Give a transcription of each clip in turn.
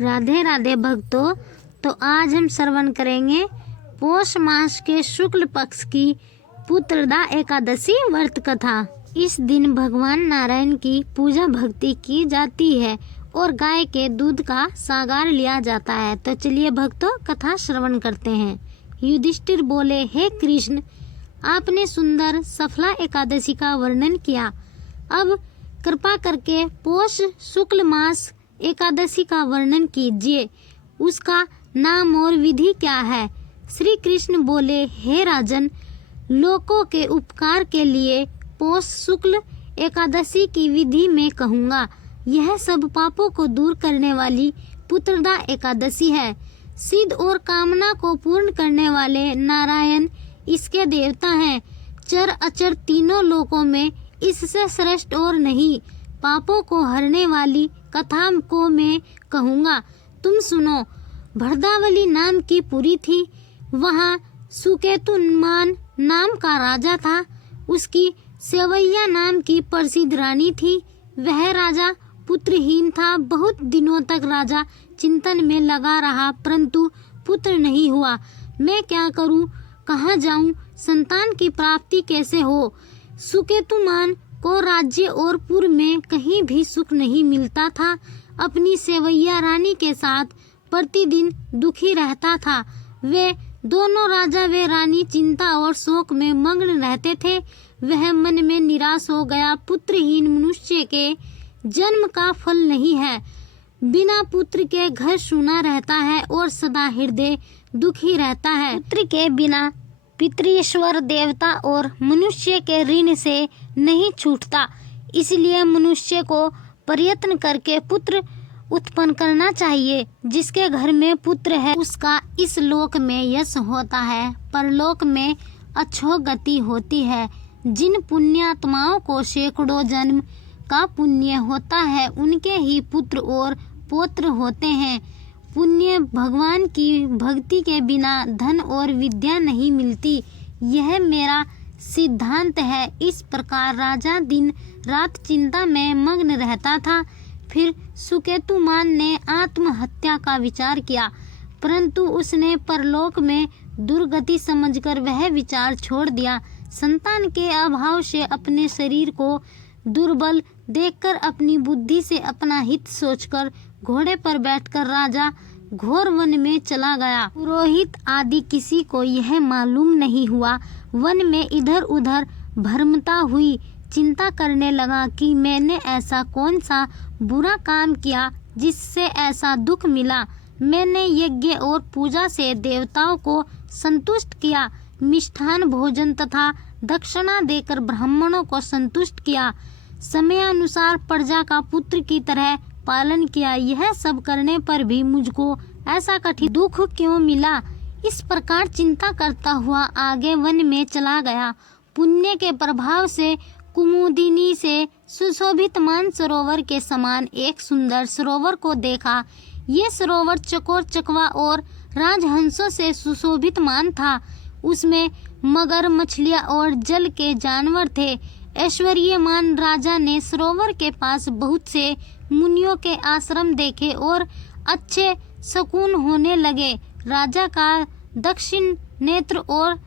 राधे राधे भक्तों। तो आज हम श्रवण करेंगे पौष मास के शुक्ल पक्ष की पुत्रदा एकादशी व्रत कथा। इस दिन भगवान नारायण की पूजा भक्ति की जाती है और गाय के दूध का सागार लिया जाता है। तो चलिए भक्तों कथा श्रवण करते हैं। युधिष्ठिर बोले, हे कृष्ण, आपने सुंदर सफला एकादशी का वर्णन किया। अब कृपा करके पौष शुक्ल मास एकादशी का वर्णन कीजिए। उसका नाम और विधि क्या है? श्री कृष्ण बोले, हे राजन, लोकों के उपकार के लिए पौष शुक्ल एकादशी की विधि में कहूँगा। यह सब पापों को दूर करने वाली पुत्रदा एकादशी है। सिद्ध और कामना को पूर्ण करने वाले नारायण इसके देवता हैं। चर अचर तीनों लोकों में इससे श्रेष्ठ और नहीं। पापों को हरने वाली कथा को मैं कहूँगा, तुम सुनो। भरदावली नाम की पुरी थी। वहाँ सुकेतुमान नाम का राजा था। उसकी सेवैया नाम की प्रसिद्ध रानी थी। वह राजा पुत्रहीन था। बहुत दिनों तक राजा चिंतन में लगा रहा, परंतु पुत्र नहीं हुआ। मैं क्या करूं? कहाँ जाऊं? संतान की प्राप्ति कैसे हो? सुकेतुमान को राज्य और पुर में कहीं भी सुख नहीं मिलता था। अपनी सेवैया रानी के साथ प्रतिदिन दुखी रहता था। वे दोनों राजा व रानी चिंता और शोक में मग्न रहते थे। वह मन में निराश हो गया। पुत्रहीन मनुष्य के जन्म का फल नहीं है। बिना पुत्र के घर सूना रहता है और सदा हृदय दुखी रहता है। पुत्र के बिना पितृश्वर देवता और मनुष्य के ऋण से नहीं छूटता। इसलिए मनुष्य को प्रयत्न करके पुत्र उत्पन्न करना चाहिए। जिसके घर में पुत्र है उसका इस लोक में यश होता है, परलोक में अक्षोगति होती है। जिन पुण्यात्माओं को सैकड़ों जन्म का पुण्य होता है उनके ही पुत्र और पौत्र होते हैं। पुण्य भगवान की भक्ति के बिना धन और विद्या नहीं मिलती। यह मेरा सिद्धांत है। इस प्रकार राजा दिन रात चिंता में मग्न रहता था। फिर सुकेतुमान ने आत्महत्या का विचार किया, परंतु उसने परलोक में दुर्गति समझकर वह विचार छोड़ दिया। संतान के अभाव से अपने शरीर को दुर्बल देखकर अपनी बुद्धि से अपना हित सोचकर घोड़े पर बैठकर राजा घोर वन में चला गया। पुरोहित आदि किसी को यह मालूम नहीं हुआ। वन में इधर उधर भ्रमता हुई चिंता करने लगा कि मैंने ऐसा कौन सा बुरा काम किया जिससे ऐसा दुख मिला। मैंने यज्ञ और पूजा से देवताओं को संतुष्ट किया, मिष्ठान भोजन तथा दक्षिणा देकर ब्राह्मणों को संतुष्ट किया, समयानुसार प्रजा का पुत्र की तरह पालन किया। यह सब करने पर भी मुझको ऐसा कठिन दुख क्यों मिला? इस प्रकार चिंता करता हुआ आगे वन में चला गया। पुण्य के प्रभाव से कुमुदिनी से सुशोभित मानसरोवर के समान एक सुंदर सरोवर को देखा। ये सरोवर चकोर चकवा और राजहंसों से सुशोभित मान था। उसमें मगर, मछलियाँ और जल के जानवर थे। ऐश्वर्यमान राजा ने सरोवर के पास बहुत से मुनियों के आश्रम देखे और अच्छे शकुन होने लगे। राजा का दक्षिण नेत्र और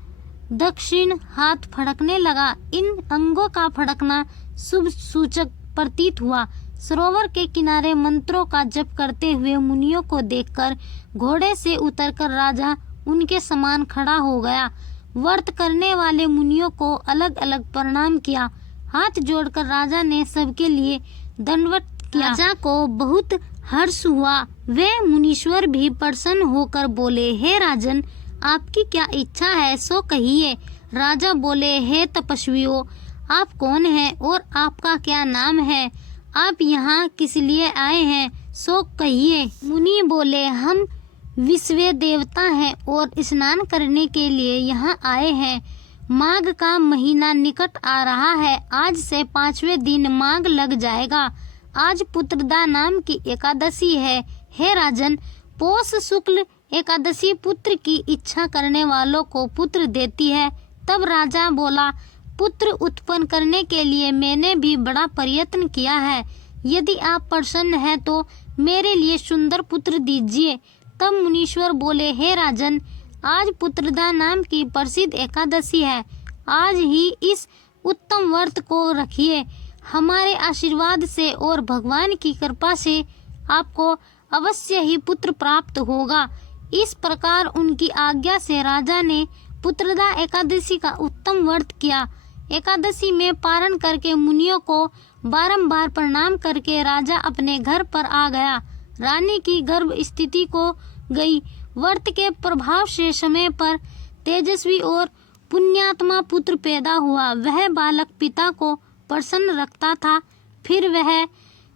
दक्षिण हाथ फड़कने लगा। इन अंगों का फड़कना शुभ सूचक प्रतीत हुआ। सरोवर के किनारे मंत्रों का जप करते हुए मुनियों को देखकर घोड़े से उतरकर राजा उनके समान खड़ा हो गया। व्रत करने वाले मुनियों को अलग अलग प्रणाम किया। हाथ जोड़कर राजा ने सबके लिए दंडवत किया। राजा को बहुत हर्ष हुआ। वे मुनीश्वर भी प्रसन्न होकर बोले, हे राजन, आपकी क्या इच्छा है सो कहिए। राजा बोले, हे तपस्वियों, आप कौन हैं और आपका क्या नाम है? आप यहाँ किस लिए आए हैं सो कहिए। मुनि बोले, हम विश्व देवता हैं और स्नान करने के लिए यहाँ आए हैं। माघ का महीना निकट आ रहा है। आज से 5वें दिन माघ लग जाएगा। आज पुत्रदा नाम की एकादशी है। हे राजन, पौष शुक्ल एकादशी पुत्र की इच्छा करने वालों को पुत्र देती है। तब राजा बोला, पुत्र उत्पन्न करने के लिए मैंने भी बड़ा प्रयत्न किया है। यदि आप प्रसन्न हैं तो मेरे लिए सुंदर पुत्र दीजिए। तब मुनीश्वर बोले, हे राजन, आज पुत्रदा नाम की प्रसिद्ध एकादशी है। आज ही इस उत्तम व्रत को रखिए। हमारे आशीर्वाद से और भगवान की कृपा से आपको अवश्य ही पुत्र प्राप्त होगा। इस प्रकार उनकी आज्ञा से राजा ने पुत्रदा एकादशी का उत्तम व्रत किया। एकादशी में पारण करके मुनियों को बारंबार प्रणाम करके राजा अपने घर पर आ गया। रानी की गर्भ स्थिति को गई। व्रत के प्रभाव से समय पर तेजस्वी और पुण्यात्मा पुत्र पैदा हुआ। वह बालक पिता को प्रसन्न रखता था। फिर वह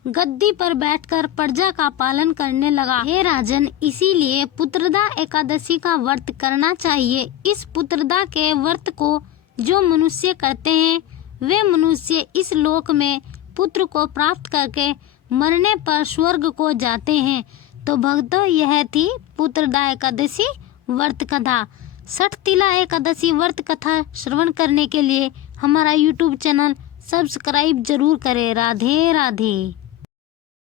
गद्दी पर बैठकर प्रजा का पालन करने लगा। हे राजन, इसीलिए पुत्रदा एकादशी का व्रत करना चाहिए। इस पुत्रदा के व्रत को जो मनुष्य करते हैं वे मनुष्य इस लोक में पुत्र को प्राप्त करके मरने पर स्वर्ग को जाते हैं। तो भक्तों, यह थी पुत्रदा एकादशी व्रत कथा। षठतिला एकादशी व्रत कथा श्रवण करने के लिए हमारा YouTube चैनल सब्सक्राइब जरूर करें। राधे राधे।